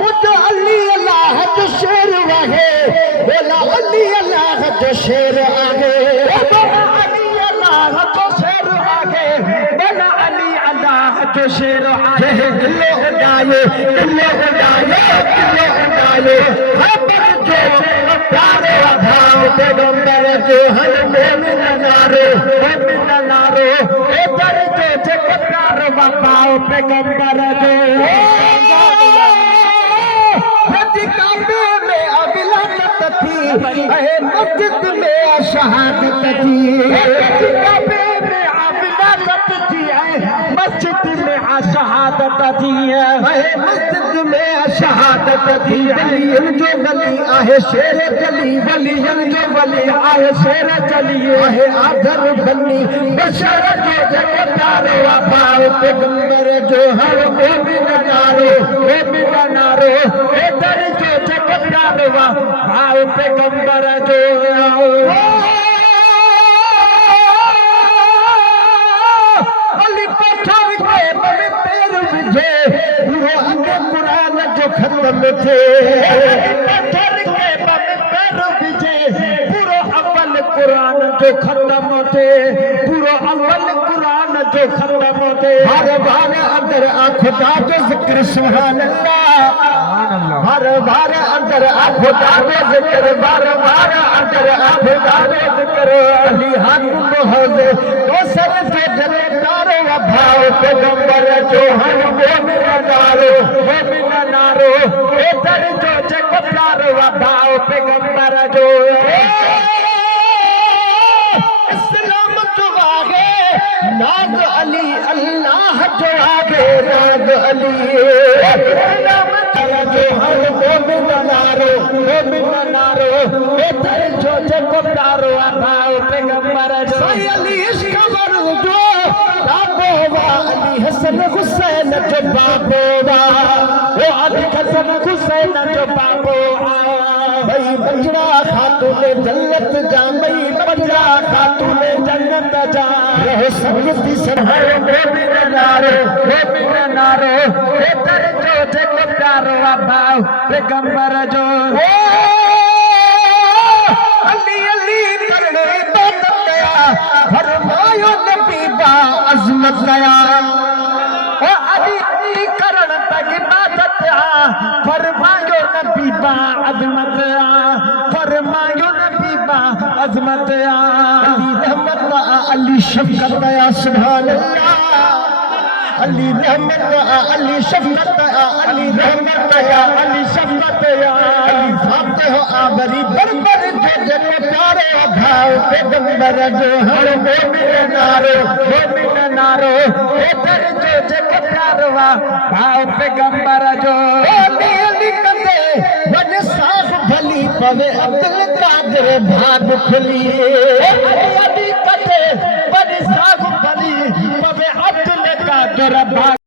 मुझे अली अल्लाह जो शेर वाहे बोला अली अल्लाह जो शेर आगे अली अल्लाह जो शेर आगे बोला अली अल्लाह जो शेर आगे दिल्ले उड़ाए दिल्ले उड़ाए दिल्ले उड़ाए खबर जो प्यारे भाव पैगंबर जो हर मोमिन नारो इधर जो जगतार बापाओ पैगंबर जो काबे में अबिलात थी मस्जिद में शहादत थी काबे में अबिलात थी मस्जिद में शहादत थी मस्जिद में शहादत थी वलियन जो वली आहे शेर चली वलियन जो वली आहे शेर चली आहे आदर बनी बशर जो जगतार बापाओ पैगंबर जो हर मोमिन नारो इधर जो जगतार बापाओ पैगंबर जो अली पत्थर के बल पैर विझे वो अंगे कुरान जो खत्म थे पत्थर के बल पैर विझे पूरो अव्वल कुरान जो खत्म थे पूरो अव्वल कुरान जो खत्म थे हर बार अंदर खुदा जो जिक्र सुभान अल्लाह हर बार अंदर खुदा जो जिक्र बार बार अंदर खुदा जो जिक्र अली हाथ मोहजे तो सब से जलतारो भाव पैगंबर जो हर मोमिन नारो इधर जो जगतार भाव पैगंबर जो इस्लाम जो आगे नाज अली अल्लाह जो आगे नाज अली इस्लाम जो हर मोमिन नारो इधर जो जगतार भाव पैगंबर जो अली इश्क जो बाबोवा अली हसन हुसैन जो बाबोवा वो अली हसन हुसैन जो बाबोवा भाई बजरा खातून जन्नत जा मई बजरा खातून जन्नत जा रहो संगति सरहर मोमिन नारो इधर जो जगतार भाव पैगंबर जो अली अली करने बात गया फरमायो नबी बा अजमत गया ओ अली अली करण तक बात गया फरमायो नबी बा अजमत गया फरमायो नबी बा अजमत गया अली रहमत अली शफकत गया सुभान अल्लाह अली रहमत अली शफकत अली रहमत अली शफकत अली फाते हो आबरी बरबर जो जन प्यारे भाव पैगंबर जो हर मोमिन नारो इधर जो जग प्यारो भाव पैगंबर जो अली अली कंदे वन साफ भली पवे अब्दुल कादिर भाग खुली अली अली कंदे वन साफ भली पवे अब्दुल कादिर भाग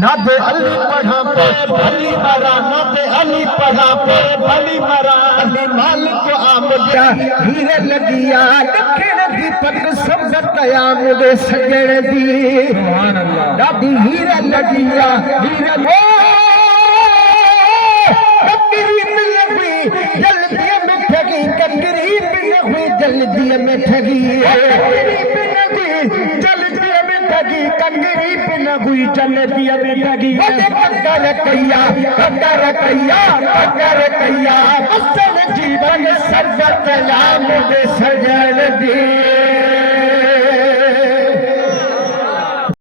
ना दे अली पढ़ा पे भली मरा ना दे अली पढ़ा पे भली मरा अली मालिक को आमदा हीरे लगिया दखिण दी पग सबत आमदे सजण दी सुभान अल्लाह दादी हीरे लगिया हीरे ककरी में हुई जल्दी में ठगी ककरी में हुई जल्दी में ठगी कंगरी पे न हुई जल्दी में ठगी कंकर कैया मसल जीवन सर्वत नाम दे सजन दी